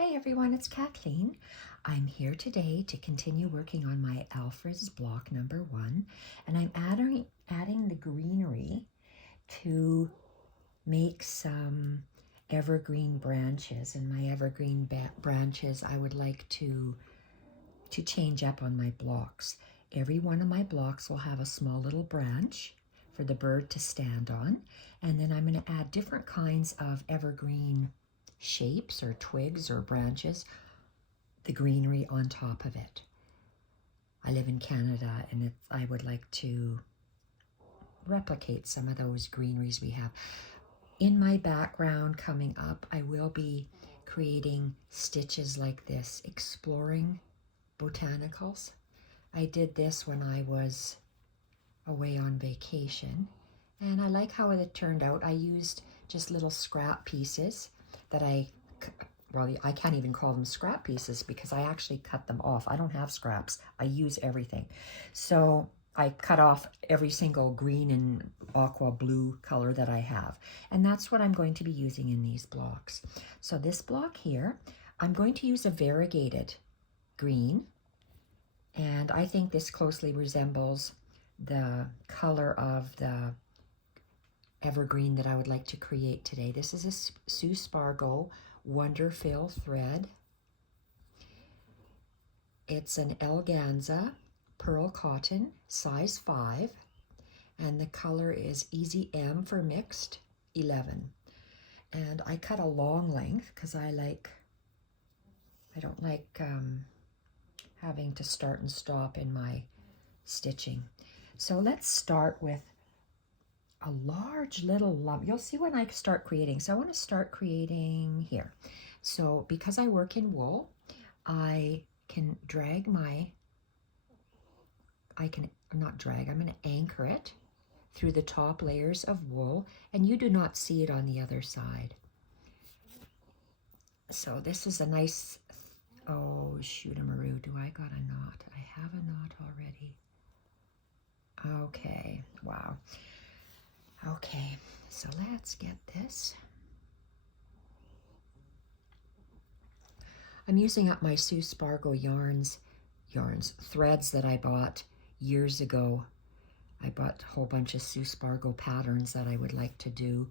Hi everyone, it's Kathleen. I'm here today to continue working on my Alfred's block number 1, and I'm adding the greenery to make some evergreen branches. And my evergreen branches I would like to change up on my blocks. Every one of my blocks will have a small little branch for the bird to stand on, and then I'm going to add different kinds of evergreen shapes or twigs or branches, the greenery on top of it. I live in Canada, and I would like to replicate some of those greeneries we have. In my background coming up, I will be creating stitches like this, exploring botanicals. I did this when I was away on vacation, and I like how it turned out. I used just little scrap pieces that I can't even call them scrap pieces because I actually cut them off. I don't have scraps. I use everything. So I cut off every single green and aqua blue color that I have. And that's what I'm going to be using in these blocks. So this block here, I'm going to use a variegated green. And I think this closely resembles the color of the evergreen that I would like to create today. This is a Sue Spargo Wonder Fill thread. It's an Elganza pearl cotton, size 5, and the color is Easy M for mixed 11. And I cut a long length because I don't like having to start and stop in my stitching. So let's start with a large little lump. You'll see when I start creating. So I want to start creating here. So because I work in wool, I can drag I'm going to anchor it through the top layers of wool, and you do not see it on the other side. So this is a nice, oh shoot-a-maroo, do I got a knot? I have a knot already. Okay, wow. Okay, so let's get this. I'm using up my Sue Spargo threads that I bought years ago. I bought a whole bunch of Sue Spargo patterns that I would like to do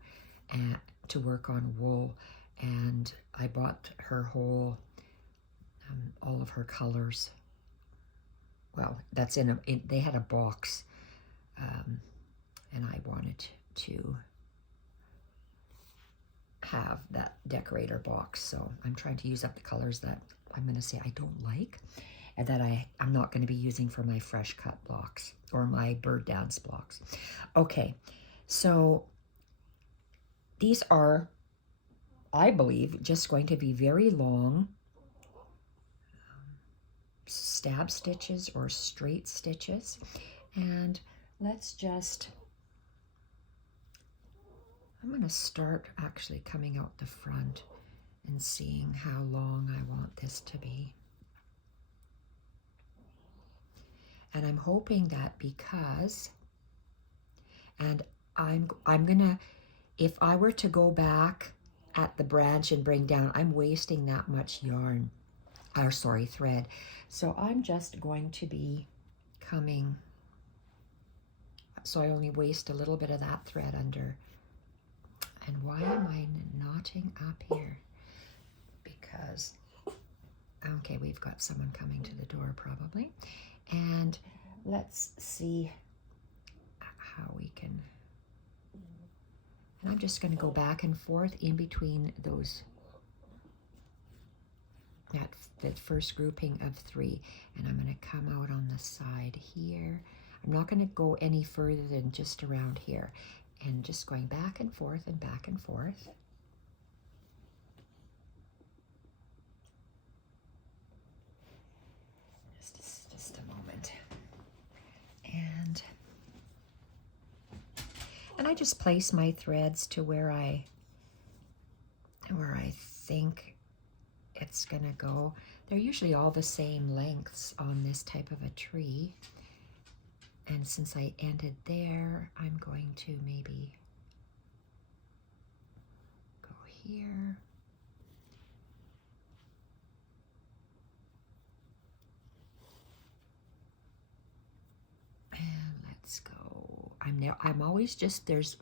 to work on wool, and I bought her whole, all of her colors. Well, that's they had a box, and I wanted to have that decorator box, so I'm trying to use up the colors that I'm going to say I don't like and that I'm not going to be using for my fresh cut blocks or my bird dance blocks. Okay, so these are, I believe, just going to be very long stab stitches or straight stitches, and I'm going to start actually coming out the front and seeing how long I want this to be. And I'm hoping that because, and I'm gonna, if I were to go back at the branch and bring down, I'm wasting that much yarn, or sorry, thread. So I'm just going to be coming, so I only waste a little bit of that thread under. And why am I knotting up here? Because, okay, we've got someone coming to the door probably. And let's see how we can, and I'm just going to go back and forth in between those, that first grouping of 3, and I'm going to come out on the side here. I'm not going to go any further than just around here, and just going back and forth and back and forth. Just a moment. And I just place my threads to where I think it's gonna go. They're usually all the same lengths on this type of a tree. And since I ended there, I'm going to maybe go here. let's go. I'm always just, there's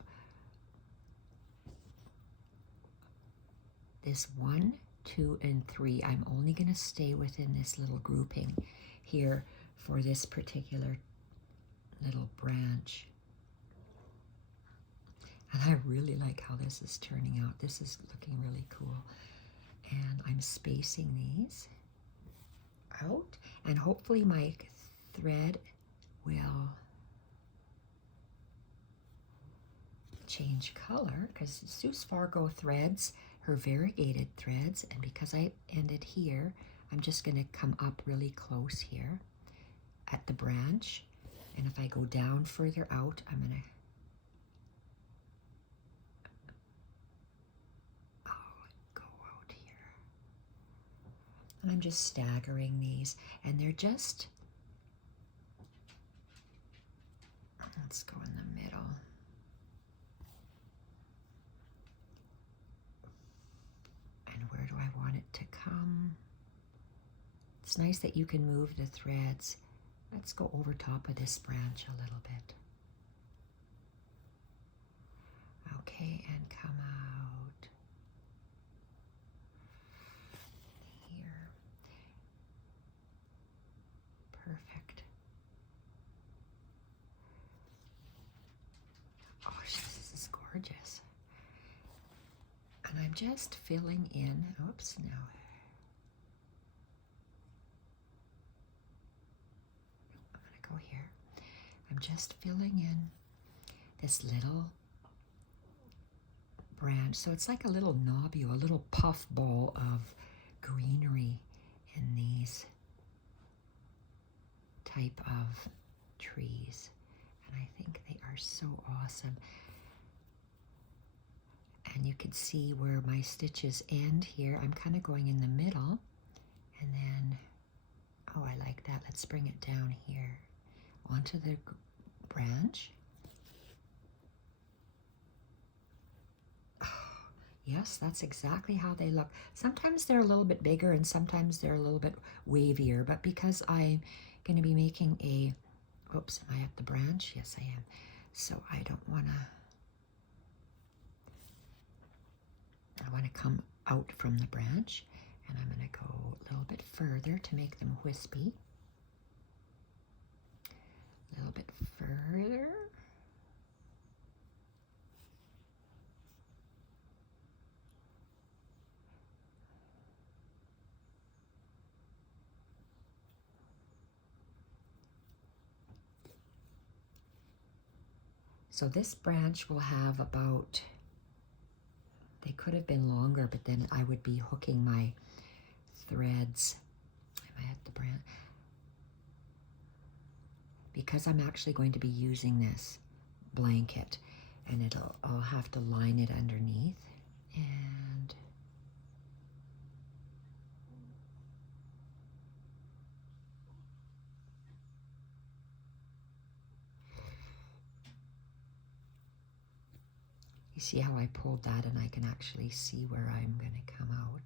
this 1, 2, and 3. I'm only going to stay within this little grouping here for this particular little branch. And I really like how this is turning out. This is looking really cool. And I'm spacing these out, and hopefully my thread will change color, because Sue's Fargo threads, her variegated threads, and because I ended here, I'm just going to come up really close here at the branch, and if I go down further out, I'm going to and I'm just staggering these, and they're just, let's go in the middle. And where do I want it to come? It's nice that you can move the threads. Let's go over top of this branch a little bit. Okay, and come out here. Perfect. Oh, this is gorgeous. And I'm just filling in, oops, no. I'm gonna go here. I'm just filling in this little branch. So it's like a little knobule, a little puff ball of greenery in these type of trees. And I think they are so awesome. And you can see where my stitches end here. I'm kind of going in the middle, and then, oh, I like that. Let's bring it down here onto the branch. Yes, that's exactly how they look. Sometimes they're a little bit bigger and sometimes they're a little bit wavier, but because I'm going to be making a, oops, am I at the branch? Yes, I am. So I want to come out from the branch, and I'm going to go a little bit further to make them wispy. A little bit further. So this branch will have about, they could have been longer, but then I would be hooking my threads. Am I at the branch? Because I'm actually going to be using this blanket, and I'll have to line it underneath. And you see how I pulled that, and I can actually see where I'm going to come out.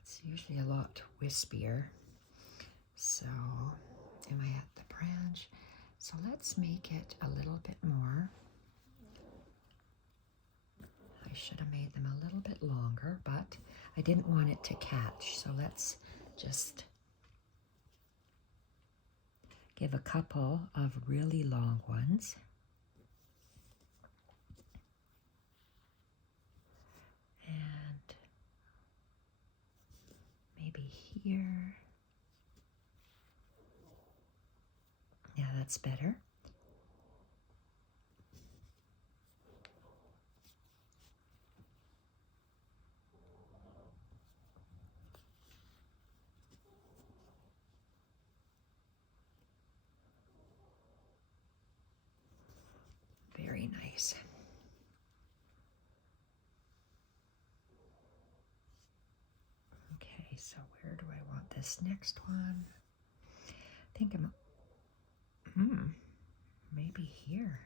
It's usually a lot wispier. So, am I at the branch? So let's make it a little bit more. I should have made them a little bit longer, but I didn't want it to catch. So let's just give a couple of really long ones. And maybe here. Yeah, that's better. Very nice. Okay, so where do I want this next one? I think I'm, maybe here.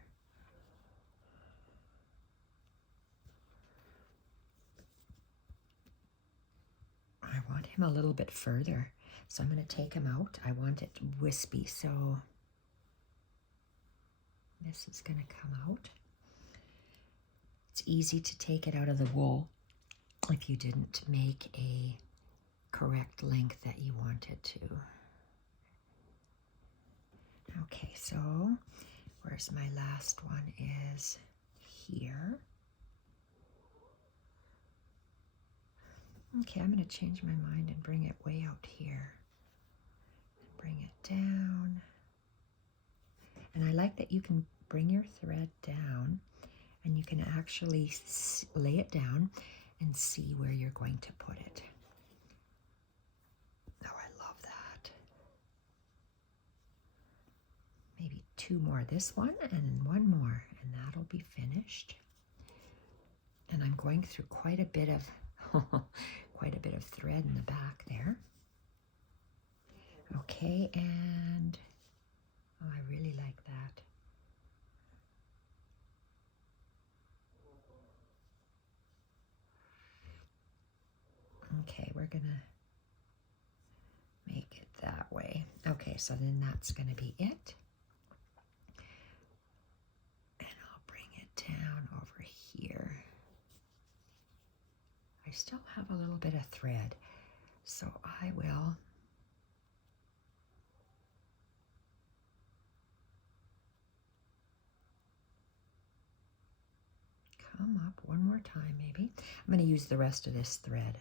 I want him a little bit further, so I'm going to take him out. I want it wispy, so this is going to come out. It's easy to take it out of the wool if you didn't make a correct length that you wanted to. Okay, so where's my last one is here. Okay, I'm going to change my mind and bring it way out here. Bring it down. And I like that you can bring your thread down and you can actually lay it down and see where you're going to put it. Oh, I love that. Maybe two more, this one and one more, and that'll be finished. And I'm going through quite a bit of thread in the back there. Okay, and oh, I really like that. Okay, we're gonna make it that way. Okay, so then that's gonna be it. And I'll bring it down over here. I still have a little bit of thread, so I will come up one more time maybe. I'm going to use the rest of this thread.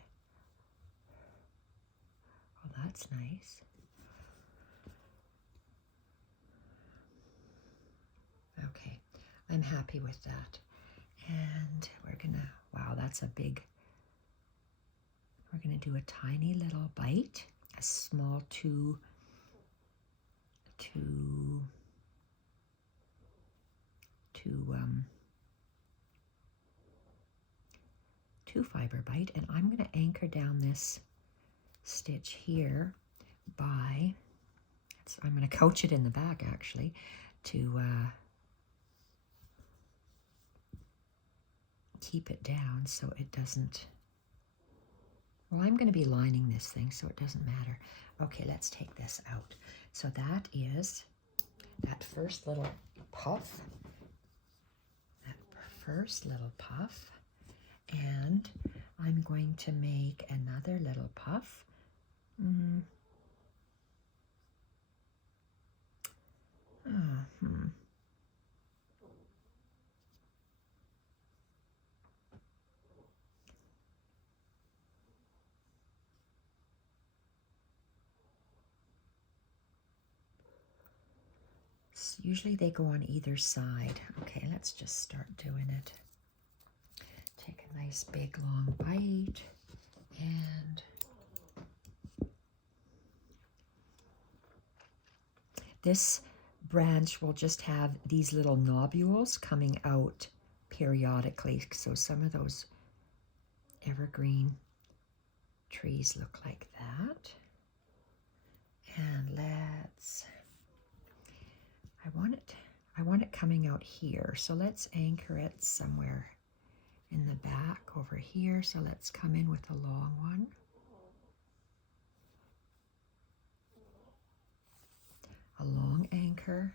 Oh, that's nice. Okay, I'm happy with that. And we're gonna, wow, that's a big, we're gonna do a tiny little bite, a small two fiber bite, and I'm gonna anchor down this stitch here by, I'm gonna couch it in the back actually to keep it down so it doesn't, well, I'm going to be lining this thing so it doesn't matter. Okay, let's take this out. So that is that first little puff, and I'm going to make another little puff. Usually they go on either side. Okay, let's just start doing it. Take a nice big long bite, and this branch will just have these little nobules coming out periodically. So some of those evergreen trees look like that. And let's, I want it coming out here. So let's anchor it somewhere in the back over here. So let's come in with a long one. A long anchor,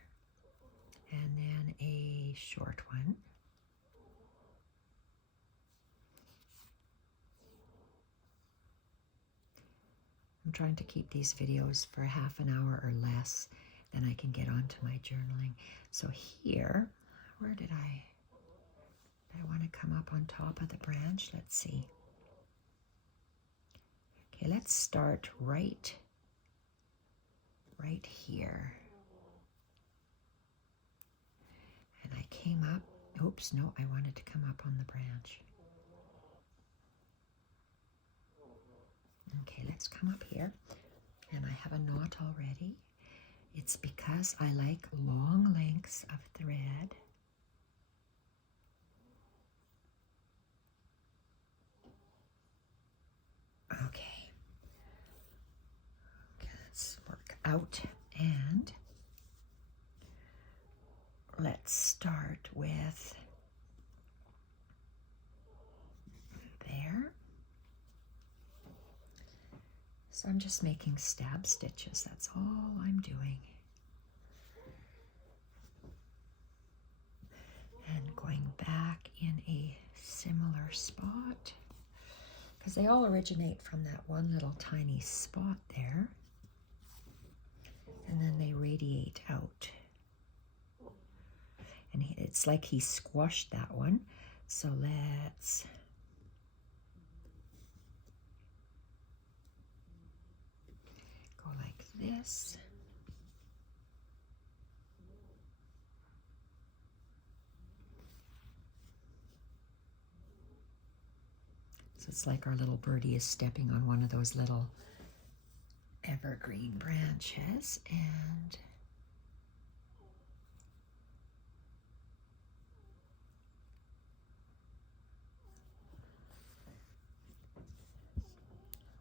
and then a short one. I'm trying to keep these videos for half an hour or less, then I can get on to my journaling. So here, where did I want to come up on top of the branch? Let's see. Okay, let's start right here. And I came up, oops, no, I wanted to come up on the branch. Okay, let's come up here. And I have a knot already. It's because I like long lengths of thread. Okay, let's work out And let's start with there. So I'm just making stab stitches, that's all I'm doing. And going back in a similar spot, because they all originate from that one little tiny spot there, and then they radiate out. And it's like he squashed that one. So let's go like this. So it's like our little birdie is stepping on one of those little evergreen branches, and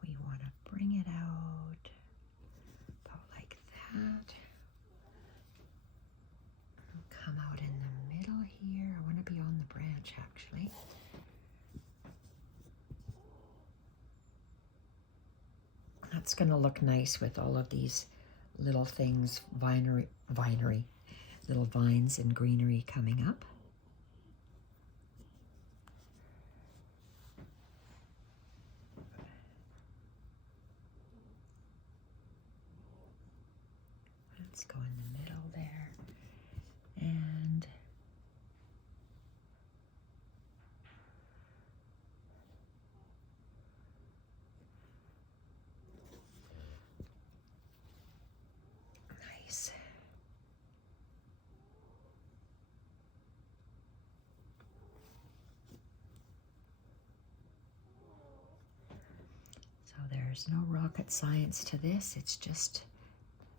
we want to bring it out about like that. Come out in the middle here. I want to be on the branch actually. That's going to look nice with all of these little things, vinery, little vines and greenery coming up. Let's go in the middle there. And nice. So there's no rocket science to this. It's just,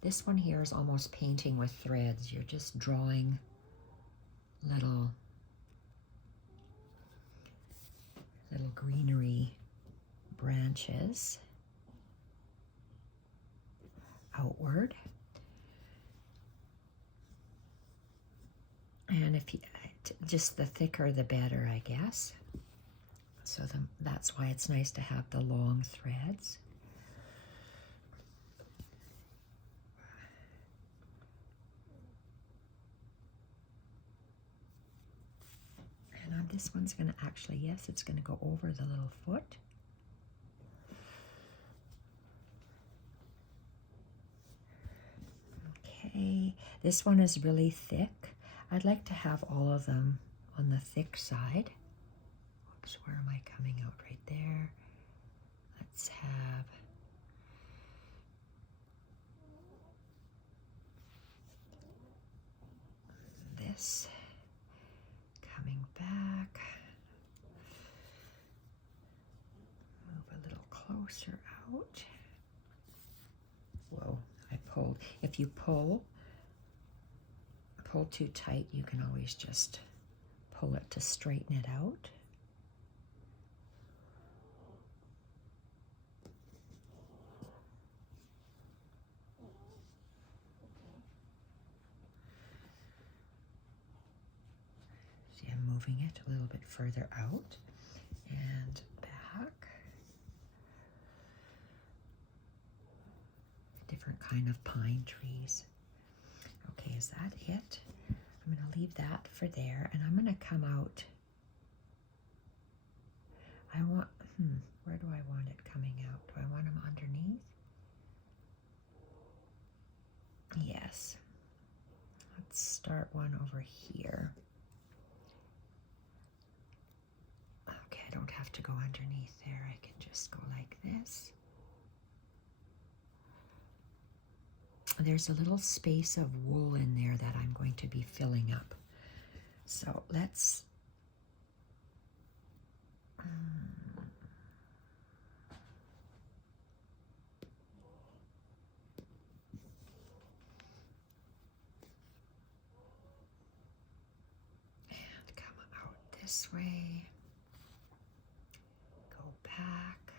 this one here is almost painting with threads. You're just drawing little greenery branches outward. And if you, just the thicker the better, I guess. So that's why it's nice to have the long threads. And on this one's going to actually, yes, it's going to go over the little foot. Okay, this one is really thick. I'd like to have all of them on the thick side. Oops, where am I coming out? Right there. Let's have this coming back. Move a little closer out. Whoa, I pulled. If you pull too tight, you can always just pull it to straighten it out. See, I'm moving it a little bit further out and back. Different kind of pine trees. Okay, is that it? I'm going to leave that for there, and I'm going to come out. I want, where do I want it coming out? Do I want them underneath? Yes. Let's start one over here. Okay, I don't have to go underneath there. I can just go like this. There's a little space of wool in there that I'm going to be filling up. So let's and come out this way, go back.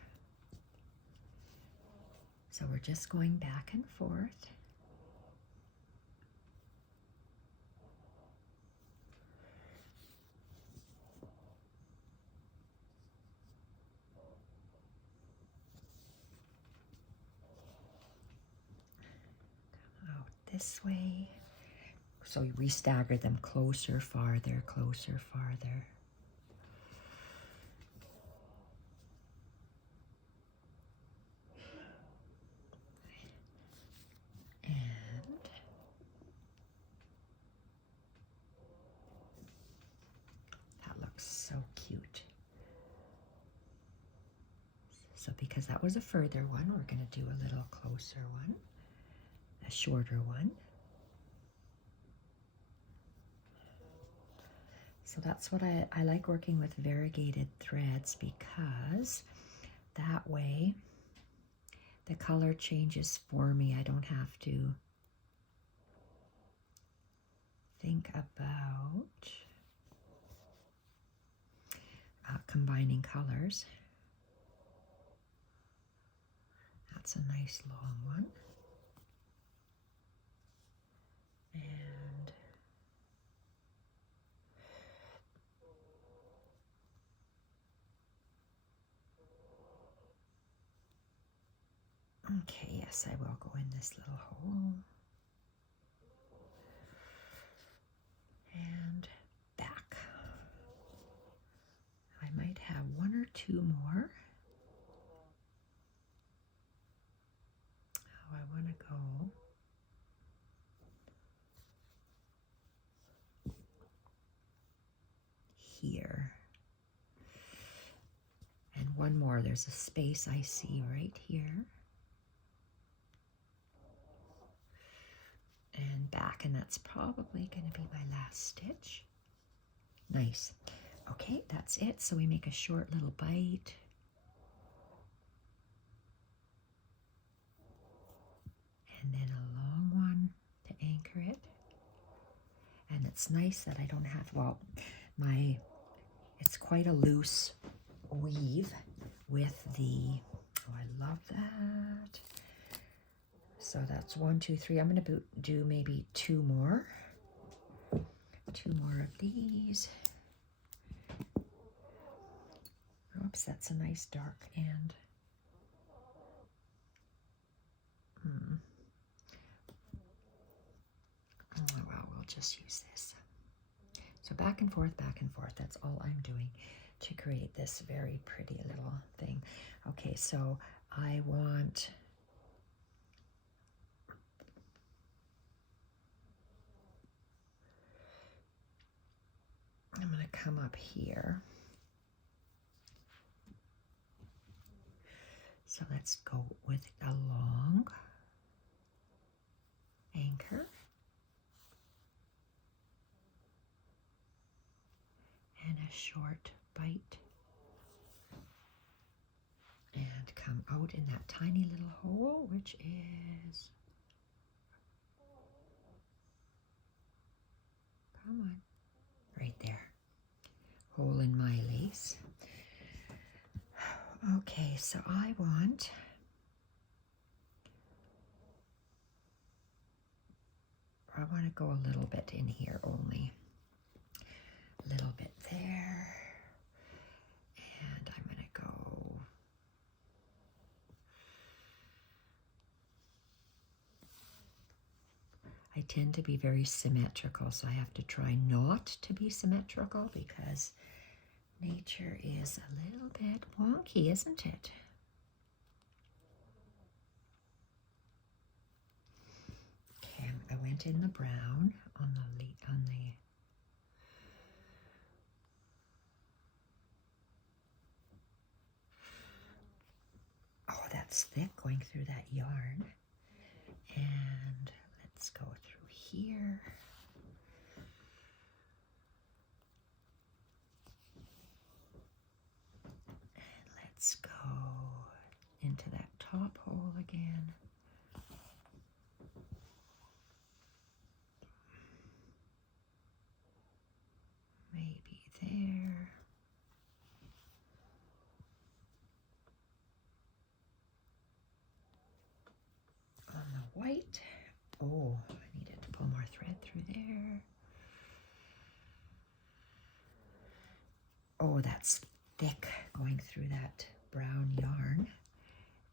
So we're just going back and forth. this way. So we stagger them closer, farther, closer, farther. And that looks so cute. So because that was a further one, we're going to do a little closer one, a shorter one. So that's what I like working with variegated threads, because that way the color changes for me. I don't have to think about combining colors. That's a nice long one. And okay, yes, I will go in this little hole. And back. I might have one or two more. Oh, I want to go here. And one more. There's a space I see right here. And back, and that's probably going to be my last stitch. Nice. Okay, that's it. So we make a short little bite. And then a long one to anchor it. And it's nice that I don't have, well, it's quite a loose weave with the, oh, I love that. So that's 1, 2, 3. I'm going to do maybe two more of these. Oops, that's a nice dark end. Oh, well, we'll just use this. So back and forth, that's all I'm doing to create this very pretty little thing. Okay, so I'm going to come up here. So let's go with a long anchor. And a short bite. And come out in that tiny little hole, which is, come on, right there. Hole in my lace. Okay, so I want to go a little bit in here only. A little bit there. And I'm going to go I tend to be very symmetrical, so I have to try not to be symmetrical because nature is a little bit wonky, isn't it? Okay, I went in the brown on the oh, that's thick going through that yarn. And let's go through here. And let's go into that top hole again. Maybe there. On the white. Oh, I needed to pull more thread through there. Oh, that's thick going through that brown yarn.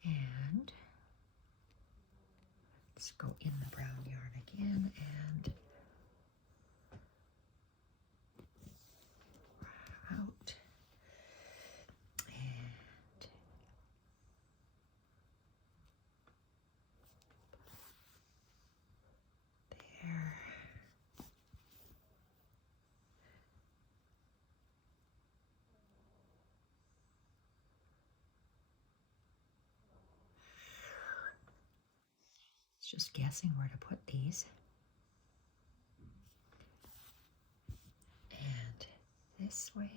And Let's go in the brown yarn again and out. And there. Just guessing where to put these. And this way.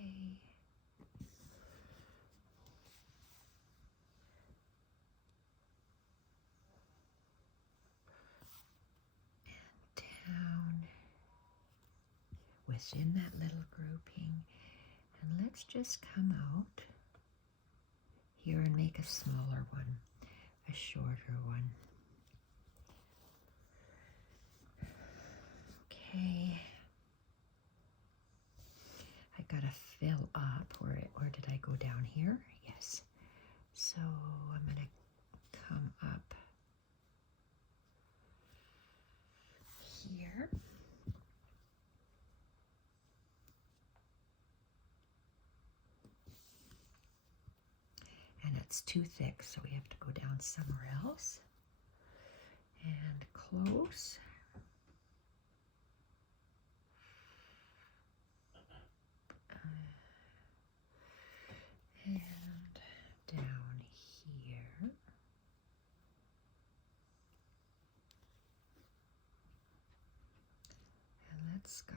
And down within that little grouping. And let's just come out here and make a smaller one, a shorter one. Okay, I gotta fill up. Where did I go down here? Yes. So I'm gonna come up here. And it's too thick, so we have to go down somewhere else. And close. And down here. And let's go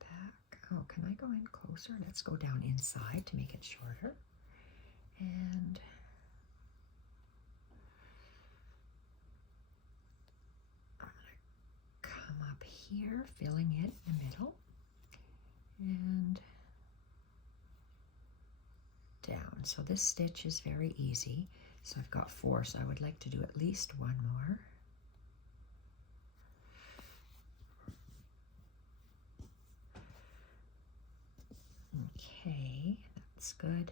back. Oh, can I go in closer? Let's go down inside to make it shorter. And I'm going to come up here, filling it in the middle. And down. So this stitch is very easy. So I've got 4, so I would like to do at least one more. Okay, that's good.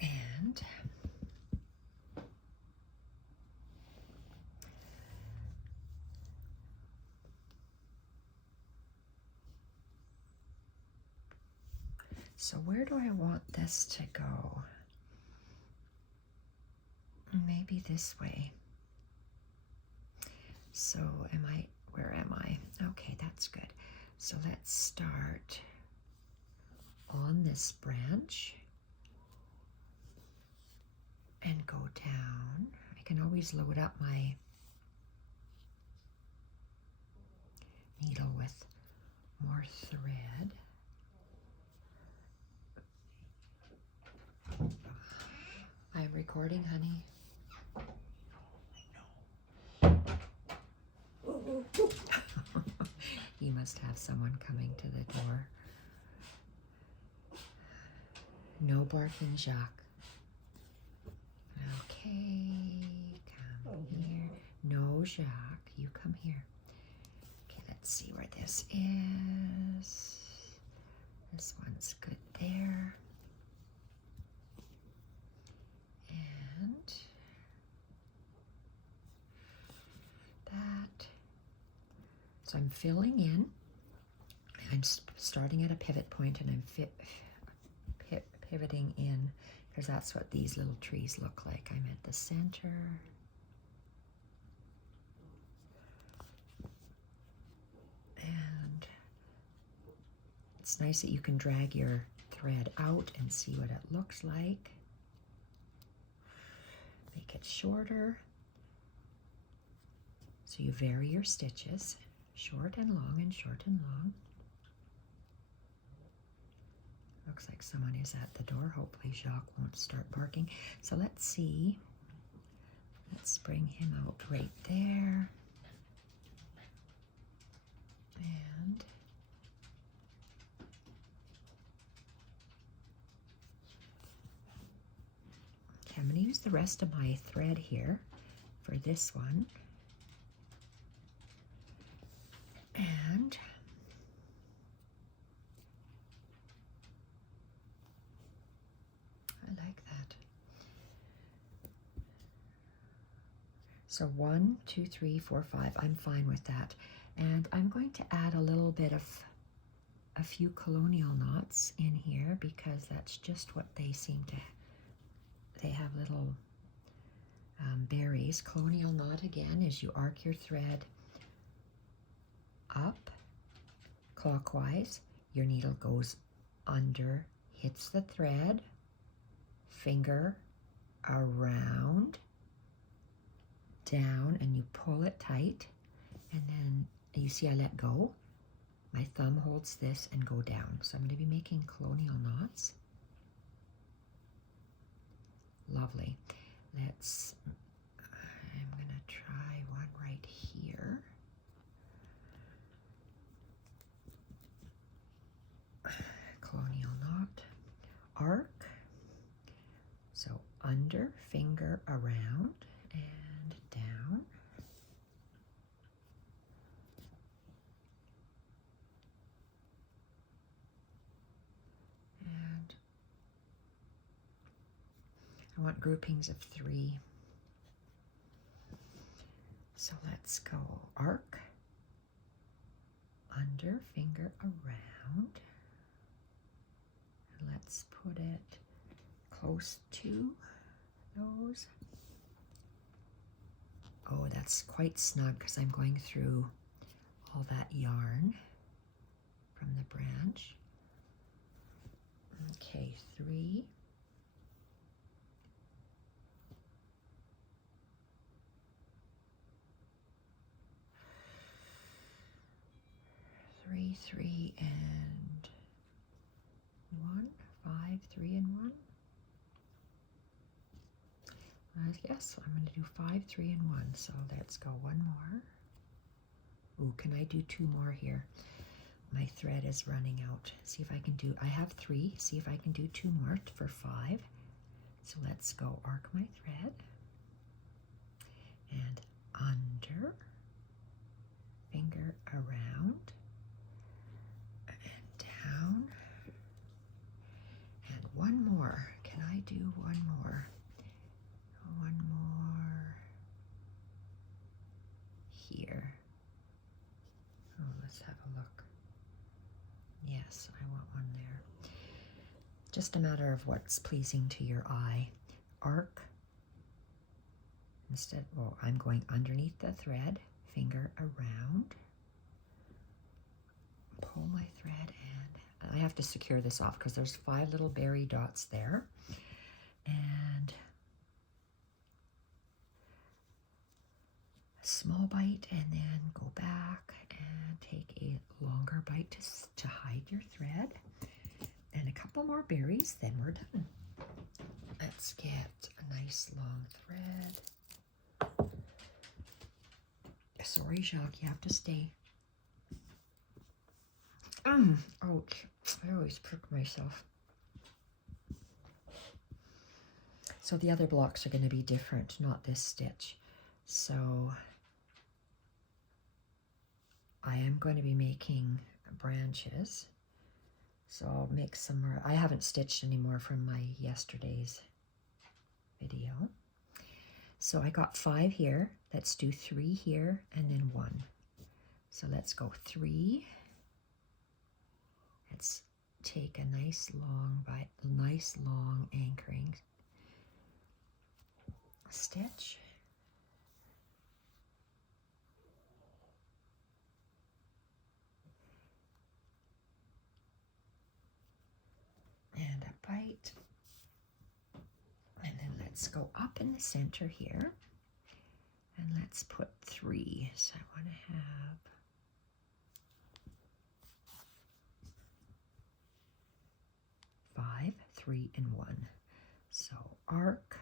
And so where do I want this to go? Maybe this way. So where am I? Okay, that's good. So let's start on this branch and go down. I can always load up my needle with more thread. I'm recording, honey. You must have someone coming to the door. No barking, Jacques. Okay, come here. No, Jacques, you come here. Okay, let's see where this is. This one's good there. And that. So I'm filling in. I'm starting at a pivot point and I'm pivoting in because that's what these little trees look like. I'm at the center. And it's nice that you can drag your thread out and see what it looks like. Make it shorter. So you vary your stitches, short and long and short and long. Looks like someone is at the door. Hopefully Jacques won't start barking. So let's see. Let's bring him out right there. And okay, I'm going to use the rest of my thread here for this one. And So 1, 2, 3, 4, 5. I'm fine with that. And I'm going to add a little bit of a few colonial knots in here because that's just what they seem to. They have little berries. Colonial knot again is you arc your thread up clockwise. Your needle goes under, hits the thread, finger around, down, and you pull it tight, and then you see I let go. My thumb holds this and go down. So I'm going to be making colonial knots. Lovely. I'm going to try one right here. Colonial knot, arc, so under, finger around, and down. And I want groupings of 3. So let's go arc, under, finger around. And let's put it close to those. Oh, that's quite snug because I'm going through all that yarn from the branch. Okay, 3. 3, 3, and 1. 5, 3, and 1. Yes, I'm going to do 5, 3, and 1. So let's go one more. Ooh, can I do 2 more here? My thread is running out. See if I can do, I have 3. See if I can do 2 more for 5. So let's go arc my thread and under, finger around, and down, and one more. Can I do one more? One more here. Oh, let's have a look. Yes, I want one there. Just a matter of what's pleasing to your eye. Arc. Instead, well, I'm going underneath the thread, finger around, pull my thread, and I have to secure this off because there's 5 little berry dots there. And a small bite, and then go back and take a longer bite to hide your thread. And a couple more berries, then we're done. Let's get a nice long thread. Sorry, Jacques, you have to stay. Ouch. I always prick myself. So the other blocks are going to be different, not this stitch. So I am going to be making branches. So I'll make some more. I haven't stitched anymore from my yesterday's video. So I got 5 here. Let's do 3 here and then 1. So let's go 3. Let's take a nice long anchoring stitch. And a bite. And then let's go up in the center here. And let's put 3. So I want to have 5, 3, and 1. So arc,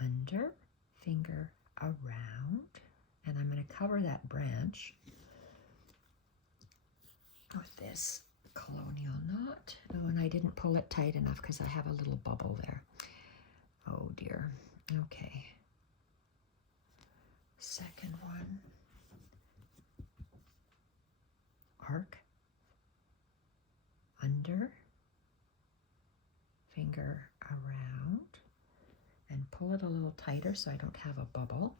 under, finger around, and I'm going to cover that branch with this colonial knot. Oh, and I didn't pull it tight enough because I have a little bubble there. Oh dear. Okay. Second one. Arc, under, finger around, and pull it a little tighter so I don't have a bubble.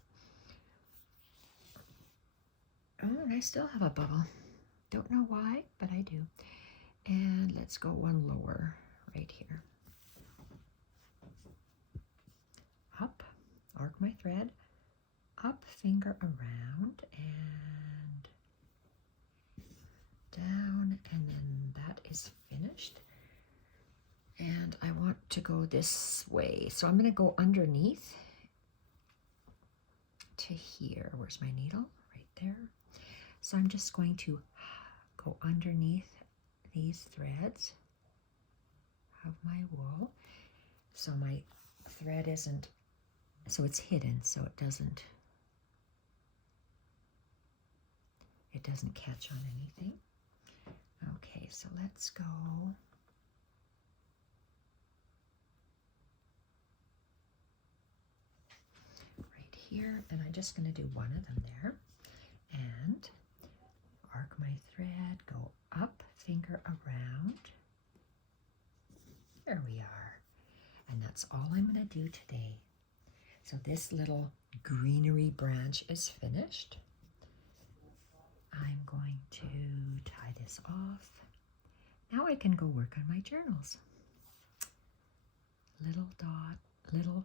I still have a bubble. Don't know why, but I do. And let's go one lower right here. Up, arc my thread, up, finger around, and down, and then that is finished. And I want to go this way. So I'm going to go underneath to here. Where's my needle? Right there. So I'm just going to go underneath these threads of my wool. So my thread isn't, so it's hidden, so it doesn't catch on anything. Okay, so let's go. Right here, and I'm just going to do one of them there. And arc my thread, go up, finger around. There we are. And that's all I'm going to do today. So this little greenery branch is finished. I'm going to tie this off. Now I can go work on my journals. Little dot, little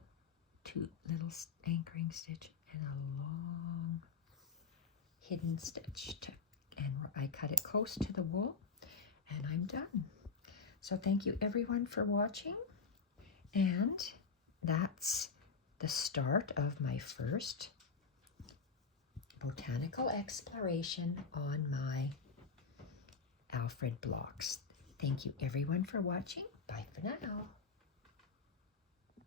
anchoring stitch, and a long hidden stitch. And I cut it close to the wool, and I'm done. So thank you everyone for watching. And that's the start of my first botanical exploration on my Alfred blocks. Thank you everyone for watching. Bye for now.